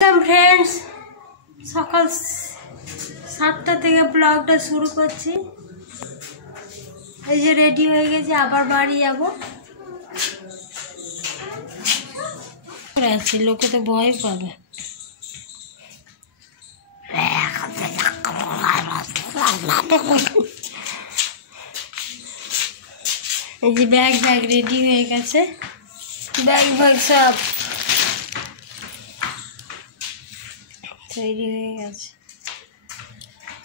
Friends सकाल 7टा থেকে ব্লগটা শুরু করছি। এই যে রেডি হয়ে গেছে, আবার বাড়ি যাব। আছি লোকে তো ভয় পাবে। এই যে ব্যাগ রেডি হয়ে গেছে, ব্যাগ সব তৈরি হয়ে গেছে।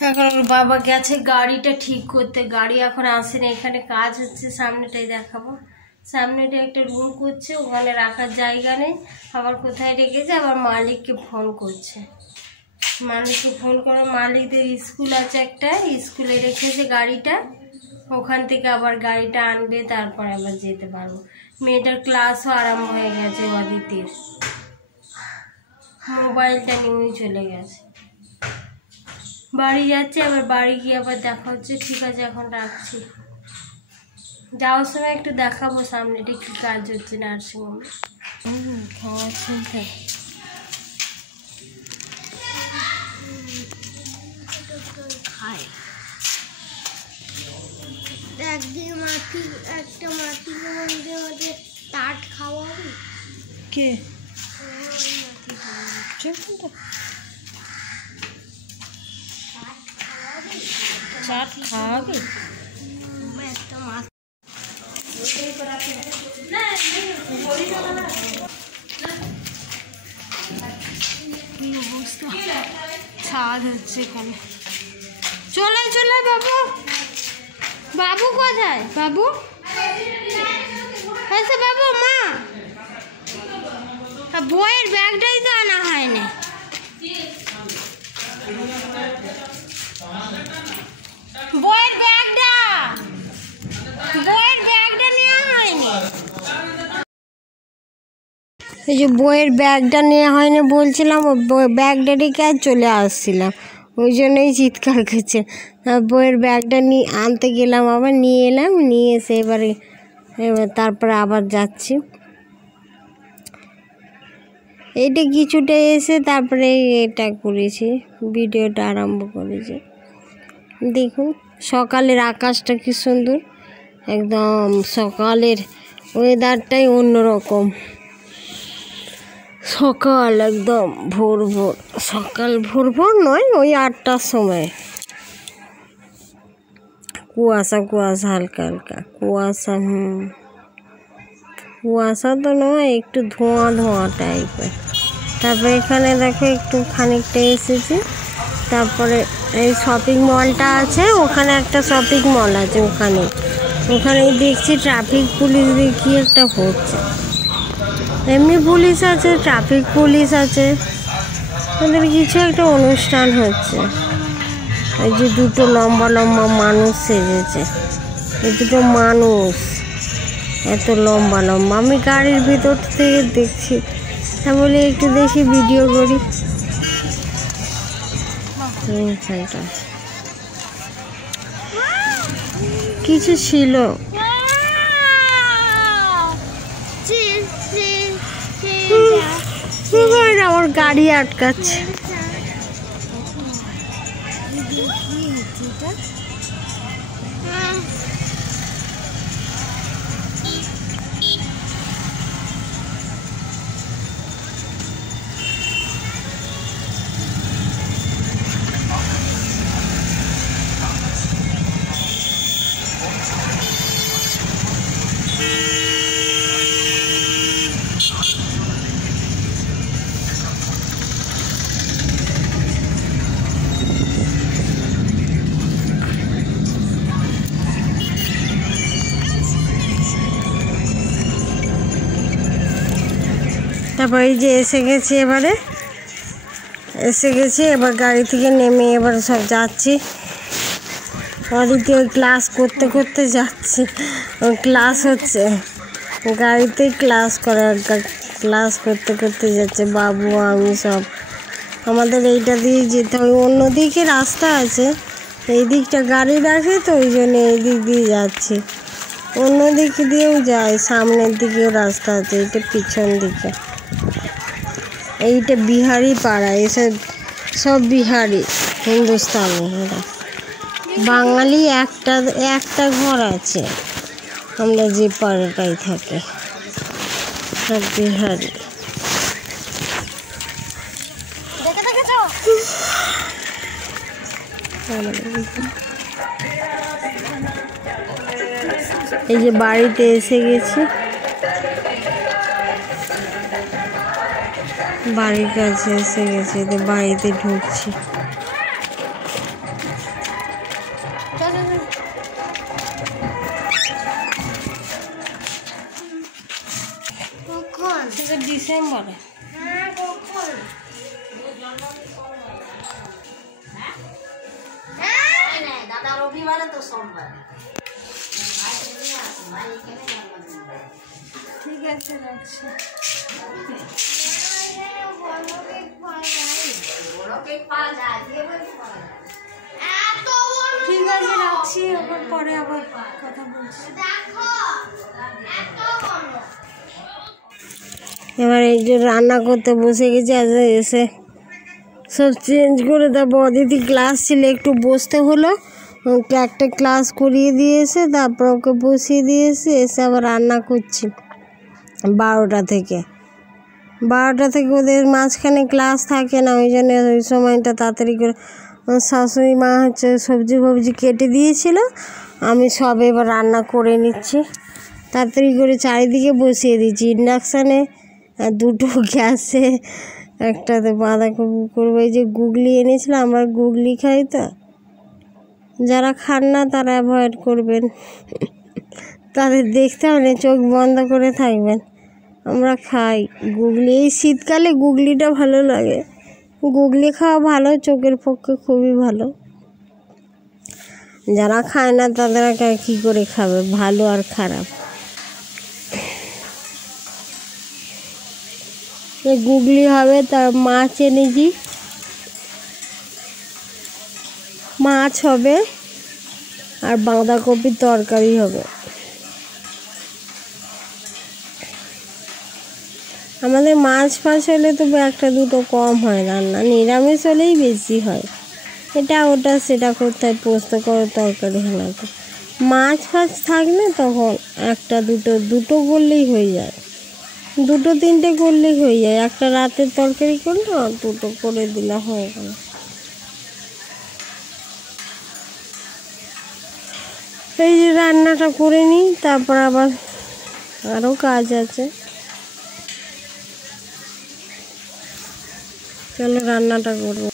এখন ওর বাবা গেছে গাড়িটা ঠিক করতে, গাড়ি এখন আসেনি, এখানে কাজ হচ্ছে। সামনেটাই দেখাবো, সামনেটা একটা রুম করছে, ওখানে রাখার জায়গা নেই, আবার কোথায় রেখেছে, আবার মালিককে ফোন করছে। মালিককে ফোন করে, মালিকদের স্কুল আছে একটা, স্কুলে রেখেছে গাড়িটা, ওখান থেকে আবার গাড়িটা আনবে, তারপর আবার যেতে পারবো। মেয়েটার ক্লাসও আরম্ভ হয়ে গেছে, অদিতির মোবাইলটা নিয়েই চলে গেছে। বাড়ি যাচ্ছে, আবার বাড়ি গিয়ে আবার দেখা হচ্ছে। ঠিক আছে, এখন রাখছি। যাওয়ার সময় একটু দেখাবো সামনেটা কি কাজ হচ্ছে নার্সিংহোমে। খাওয়াচ্ছেন তো একদিকে একটা মাটির মধ্যে টাট খাওয়াবি কে চাট খাওয়াবি? একটা মাছ কি অবস্থা, ছাদ হচ্ছে এখানে। চলে বাবু, বাবু কোথায়? বাবু আচ্ছা, বাবু মা বইয়ের ব্যাগটাই তো আনা হয়নি। বইয়ের ব্যাগটা নেওয়া হয়নি। এই যে বইয়ের ব্যাগটা নেওয়া হয়নি বলছিলাম, ব্যাগটা রেখে আর চলে আসছিলাম, ওই জন্যই চিৎকার করছে। বইয়ের ব্যাগটা নিয়ে আনতে গেলাম, আবার নিয়ে এলাম, নিয়ে এসে এবার তারপরে আবার যাচ্ছি। এইটা কিছুটা এসে তারপরে এটা করেছি, ভিডিওটা আরম্ভ করেছি। দেখুন সকালের আকাশটা কি সুন্দর, একদম সকালের ওয়েদারটাই অন্যরকম। সকাল একদম ভোর, সকাল ভোর নয়, ওই 8টার সময়। কুয়াশা হালকা কুয়াশা, কুয়াশা তো নয়, একটু ধোঁয়া টাইপের। তারপরে এখানে দেখো একটু খানিকটা এসেছি, তারপরে এই শপিং মলটা আছে, ওখানে একটা শপিং মল আছে, ওখানেই দেখছি ট্রাফিক পুলিশ কি একটা হচ্ছে। এমনি পুলিশ আছে, ট্রাফিক পুলিশ আছে, ওদের কিছু একটা অনুষ্ঠান হচ্ছে। এই যে দুটো লম্বা মানুষ সেজেছে, এই দুটো মানুষ এত লম্বা, আমি গাড়ির ভিতর থেকে দেখছি, তা বলে একটু দেখি ভিডিও করি। এইখানটা কিছু ছিল, আমার গাড়ি আটকাচ্ছে। তারপর এই যে এসে গেছি, এবার গাড়ি থেকে নেমে এবার সব যাচ্ছি। অদিতি ওই ক্লাস করতে যাচ্ছি, ওই ক্লাস হচ্ছে গাড়িতেই ক্লাস করতে যাচ্ছে বাবু, আমি সব। আমাদের এইটা দিয়ে যেতে হবে, অন্যদিকে রাস্তা আছে, এই দিকটা গাড়ি রাখে তো ওই জন্য এই দিক দিয়ে যাচ্ছি। অন্য দিক দিয়েও যায়, সামনের দিকেও রাস্তা আছে, এটা পিছন দিকে। এইটা বিহারি পাড়া, এসব সব বিহারি, হিন্দুস্তানি। বাঙালি একটা একটা ঘর আছে, আমরা যে পাড়াটাই থাকি, সব বিহারি। এই যে বাড়িতে এসে গেছি, বাড়ির কাছে এসে গেছি, তো বাড়িতে ঢুকছি। ডিসেম্বরে দাদা রবিবারে তো সোমবার। ঠিক আছে, রাখছি। ঠিক আছে, রাখছি, আবার পরে আবার কথা বলছি। এবার এই যে রান্না করতে বসে গেছি, আজ এসে সব চেঞ্জ করে, তারপর অদিতি ক্লাস ছিল, একটু বসতে হলো, ওকে একটা ক্লাস করিয়ে দিয়েছে, তারপর ওকে বসিয়ে দিয়েছে, এসে আবার রান্না করছি 12টা থেকে ওদের মাঝখানে ক্লাস থাকে না, ওই জন্য ওই সময়টা তাড়াতাড়ি করে শাশুড়ি মা হচ্ছে সবজি ফবজি কেটে দিয়েছিল, আমি সব এবার রান্না করে নিচ্ছি, তাড়াতাড়ি করে চারিদিকে বসিয়ে দিচ্ছি। ইন্ডাকশানে দুটো গ্যাসে, একটাতে বাঁধাকপি করবো। এই যে গুগলি এনেছিলাম, আমরা গুগলি খাই, তো যারা খান না তারা অ্যাভয়েড করবেন, তাদের দেখতে হবে, চোখ বন্ধ করে থাকবেন। আমরা খাই গুগলি, এই শীতকালে গুগলিটা ভালো লাগে, গুগলি খাওয়া ভালো, চোখের পক্ষে খুবই ভালো। যারা খায় না তারা কী করে খাবে, ভালো আর খারাপ। গুগলি হবে, তার মাছ এনেছি, মাছ হবে আর বাঁধাকপির তরকারি হবে। আমাদের মাছ ফাছ হলে তবু একটা দুটো কম হয় রান্না, নিরামিষ হলেই বেশি হয়, এটা ওটা সেটা করতে হয়, পোস্ত করে তরকারি হলে। তো মাছ ফাছ থাকলে তখন একটা দুটো করলেই হয়ে যায়, দুটো তিনটে করলেই হয়ে যায়, একটা রাতের তরকারি করলে দুটো করে দিলে হয়ে গেল। এই যে রান্নাটা করে নিই, তারপর আবার আরও কাজ আছে, চলো রান্নাটা করবো।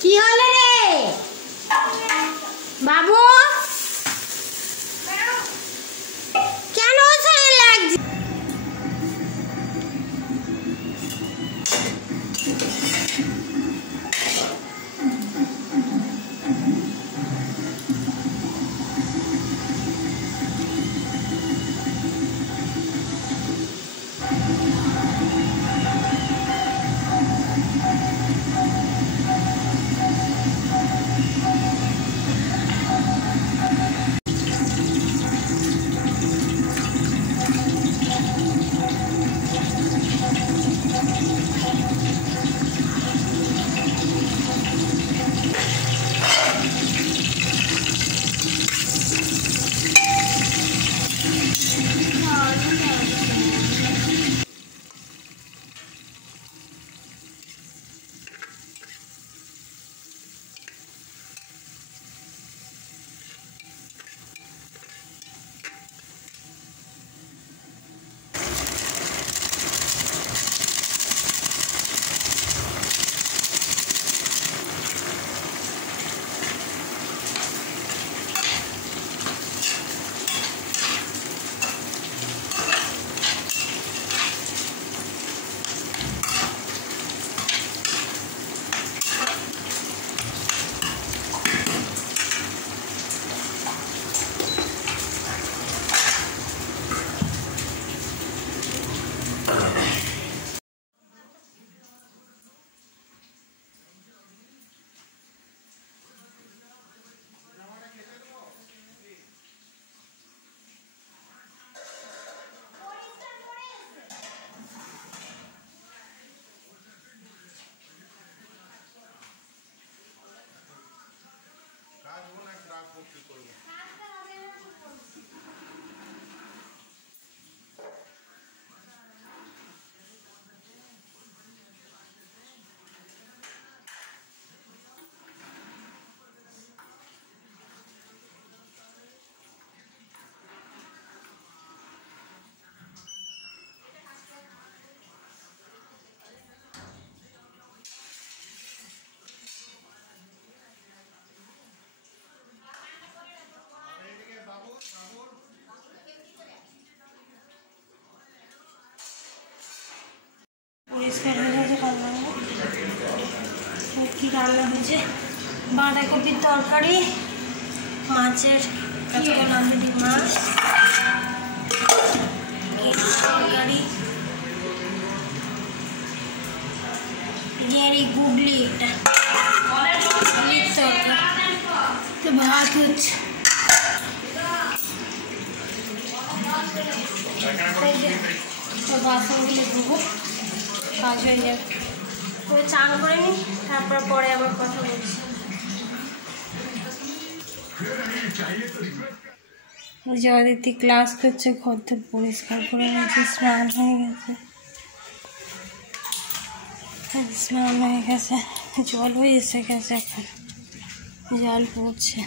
কি হলো রে বাবু, কেন ওখানে লাগছে? পরিষ্কার হয়ে গেছে। কি রান্না হয়েছে? বাঁধাকপির তরকারি, মাছের কাঁচকলা আলু দিয়ে মাছ তরকারি, এই গুগলি এটা তরকারি, তো ভাত হচ্ছে। বাসনগুলো ধুবো, কাজ হয়ে যাবে। তবে চান করে নিই, তারপর পরে আবার কথা বলছি। অদিতি ক্লাস করছে, ঘর তো পরিষ্কার করে নিয়েছে, স্নান হয়ে গেছে, জলও এসে গেছে, এখন জল পড়ছে,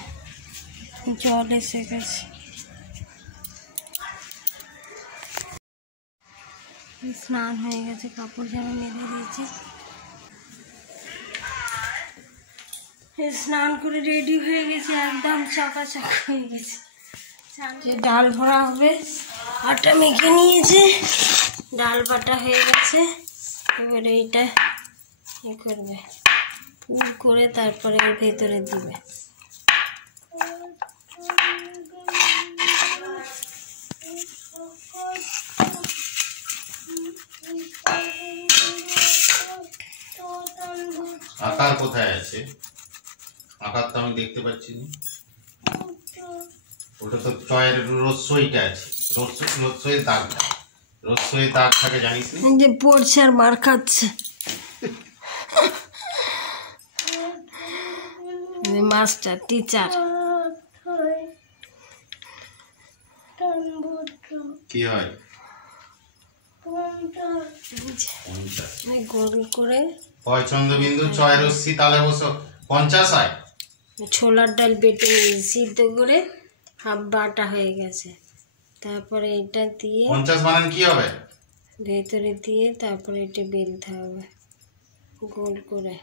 জল এসে গেছে। স্নান হয়ে গেছে, কাপড় জামা মেলে দিয়েছি, স্নান করে রেডি হয়ে গেছে, একদম চকাচক হয়ে গেছে। ডাল ভরা হবে, আটা মেখে নিয়েছে, ডাল বাটা হয়ে গেছে। এবারে এইটা করবে, পুর করে তারপরে এর ভেতরে দিবে। আকার কোথায় আছে? আকার তো আমি দেখতে পাচ্ছি না। ওটা তো চয়ের রসইটা আছে, রসইয়ের দাগটা, রসইয়ের দাগ থাকে জানিস না? যে পড়ছে আর মার খাচ্ছে, মাস্টার টিচার। কি হয়? গোল করে চন্দ্রবিন্দু চয় রশ্মি তালে বসো 50 হয়। ছোলার ডাল বেটে নিয়ে সিদ্ধ করে হাফ বাটা হয়ে গেছে, তারপরে এটা দিয়ে 50 বানান কি হবে? ভেতরে দিয়ে তারপরে এটা বেলতে হবে গোল করে।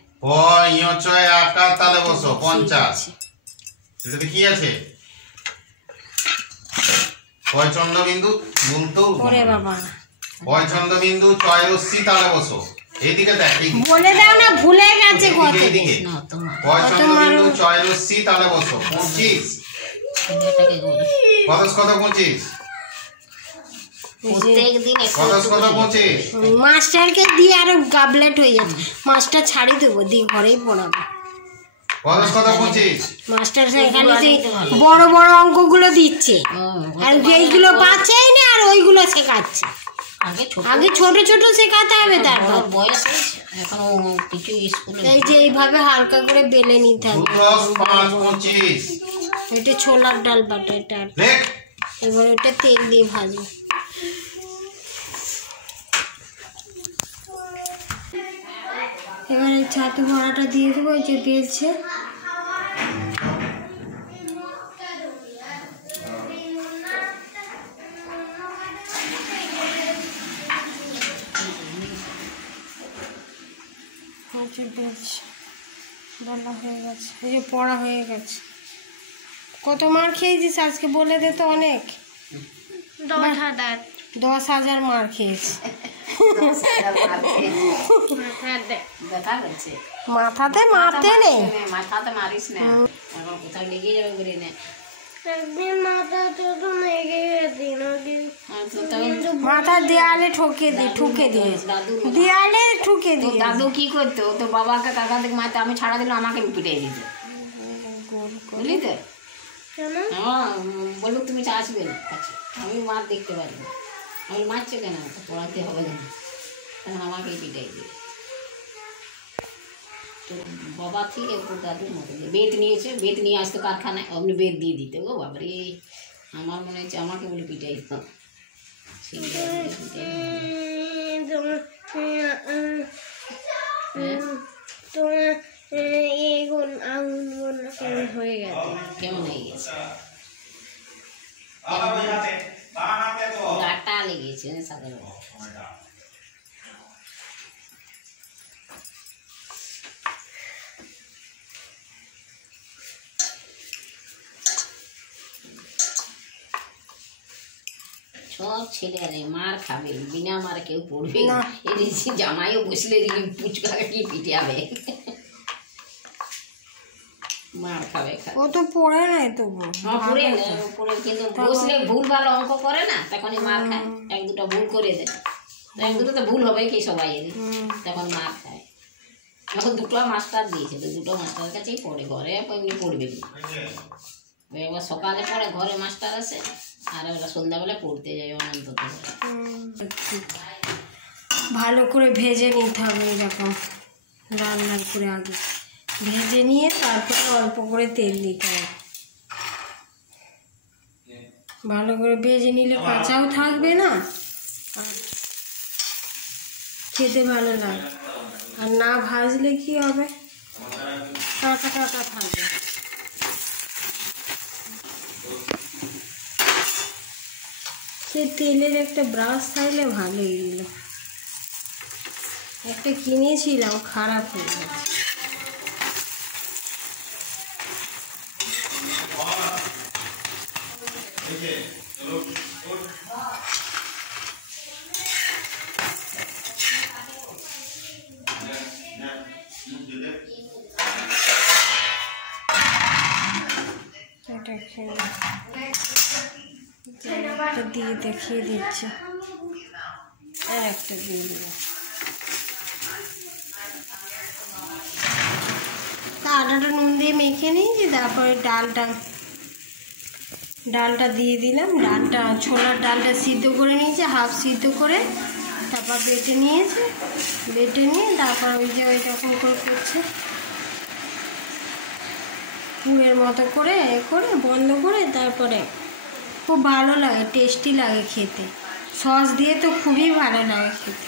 চয় আকার তালে বসো 50। এটাতে কি আছে? চন্দ্রবিন্দু বলতো ওরে বাবা, চন্দ্রবিন্দু চয় রশ্মি তালে বসো। এইদিকে দেখ, বলে দাও না, ভুলে গেছে কত। এইদিকে চন্দ্রবিন্দু চয় রশ্মি তালে বসো 25। কত 25? কত 25? মাস্টারকে দিয়ে আরো গাবলেট হয়ে যাচ্ছে, মাস্টার ছাড়ি দেবো, দিয়ে ঘরেই পড়াবো। কত 25? মাস্টার এখানে বড় বড় অঙ্কগুলো দিচ্ছে, আর যেইগুলো পাচ্ছেই না আর ওইগুলো শেখাচ্ছে। আগে ছোট ছোট শেখাতে হবে, তারপর বয়স এখনো কিছু স্কুলে এই যে এইভাবে হালকা করে বেলে নিতে হবে। 25। এটা ছোলার ডাল বাটা, এটা এবার এটা তেল দিয়ে ভাজবো। এবার এই ছাতু ভরাটা দিয়ে দেবো, এই যে বেলছে। বেলা হয়ে গেছে, এই যে পড়া হয়ে গেছে। কত মার খেয়েছিস আজকে বলে দে তো? অনেক, 10,000 মার খেয়েছি। মাথাতে মারতে নেই, মাথাতে মারিস না, এখন কোথাও লেগে যাবে বলে না। মাথা দেয়ালে ঠুকে দিয়ে দেয়ালে ঠুকে দিয়ে। দাদু কি করতো? তো বাবাকে কাকাদের মারতে, আমি ছাড়া দিলে আমাকে পিটিয়ে দিত, বুঝলি তো? হ্যাঁ, বলবো তুমি আসবে না, আমি মার দেখতে পারি না, আমি মারছে কেন, পড়াতে হবে না, তখন আমাকেই পিটাই দিই। তো বাবা থেকে দাদুর মতো বেত নিয়েছে, বেত নিয়ে আসতো কারখানায়, অমনি বেত দিয়ে দিতে। গো বাবারে, আমার মনে হচ্ছে আমাকে বলে পিটাই দিত। হয়ে গেছে, কেমন হয়ে গেছে? গাটা লেগেছে সকালবেলা। সব ছেলে মার খাবে, বিনা মার কেউ পড়বে না। এর জামাইও বসলে পুচকাকে কি পিটাবে, মার খাবে খাবে। ও তো পড়ে নাই তবু। পড়ে নেয় পড়ে, কিন্তু বসলে ভুল ভালো অঙ্ক করে না, তখনই মার খায়। এক দুটো ভুল করে দেয়, এক দুটো তো ভুল হবে কি সবাই, তখন মার খায়। এখন দুটো মাস্টার দিয়েছে, তো দুটো মাস্টারের কাছেই পড়ে, ঘরে এমনি পড়বে না। এবার সকালে পড়ে ঘরে মাস্টার আসে, আর ওরা সন্ধ্যাবেলা পড়তে যায় অনন্ত। ভালো করে ভেজে নিতে হবে, এরকম রান্নার করে আগে ভেজে নিয়ে তারপরে অল্প করে তেল দিতে হবে। ভালো করে ভেজে নিলে কাঁচাও থাকবে না, আর খেতে ভালো লাগে। আর না ভাজলে কি হবে, কাঁচা কাঁচা থাকবে। সে তেলের একটা ব্রাশ থাকলে ভালো এগুলো। একটা কিনেছিলাম, খারাপ হয়ে গেছে। এটা খেয়ে একটা দিয়ে দেখিয়ে দিচ্ছি, আর একটা দিয়ে দিলাম। আটাটা নুন দিয়ে মেখে নিয়েছি, তারপরে ডালটা দিয়ে দিলাম। ডালটা, ছোলার ডালটা সিদ্ধ করে নিয়েছি, হাফ সিদ্ধ করে, তারপর বেটে নিয়েছে। বেটে নিয়ে তারপর ওই যে ওই রকম করে করছে, পুরের মতো করে বন্ধ করে, তারপরে খুব ভালো লাগে, টেস্টি লাগে খেতে। সস দিয়ে তো খুবই ভালো লাগে খেতে।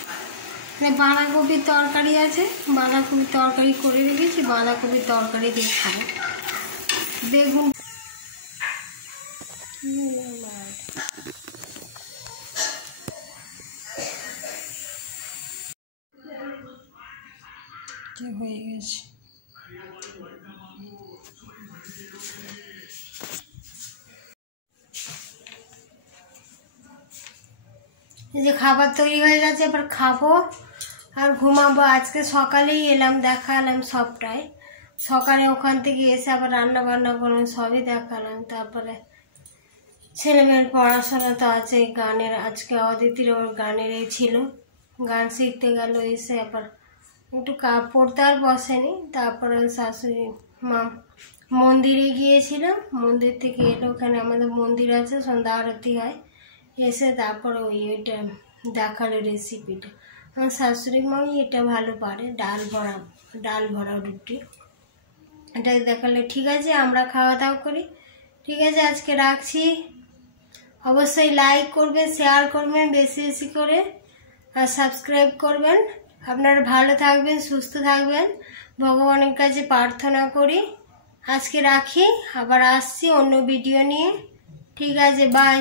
মানে বাঁধাকপির তরকারি আছে, বাঁধাকপির তরকারি করে রেখেছি, বাঁধাকপির তরকারি দিয়ে খাবো। বেগুন হয়ে গেছে। এই যে খাবার তৈরি হয়ে গেছে, এবার খাবো আর ঘুমাবো। আজকে সকালেই এলাম, দেখালাম সবটাই। সকালে ওখান থেকে এসে আবার রান্না বান্না করলাম, সবই দেখালাম। তারপরে ছেলেমেয়ের পড়াশোনা তো আছে, গানের আজকে অদিতির ওর গানের এই ছিল, গান শিখতে গেল। এসে আবার একটু পড়তে আর বসেনি। তারপরে শাশুড়ি মা মন্দিরে গিয়েছিলাম, মন্দির থেকে এলো, ওখানে আমাদের মন্দির আছে, সন্ধ্যা আরতি হয়। এসে তারপরে ওইটা দেখালো রেসিপিটা। আমার শাশুড়ি মাই এটা ভালো পারে, ডাল ভরা রুটি, এটা দেখালে। ঠিক আছে, আমরা খাওয়া দাওয়া করি। ঠিক আছে, আজকে রাখছি। অবশ্যই লাইক করবেন, শেয়ার করবেন বেশি বেশি করে, আর সাবস্ক্রাইব করবেন। আপনারা ভালো থাকবেন, সুস্থ থাকবেন, ভগবানের কাছে প্রার্থনা করি। আজকে রাখি, আবার আসছি অন্য ভিডিও নিয়ে। ঠিক আছে, বাই।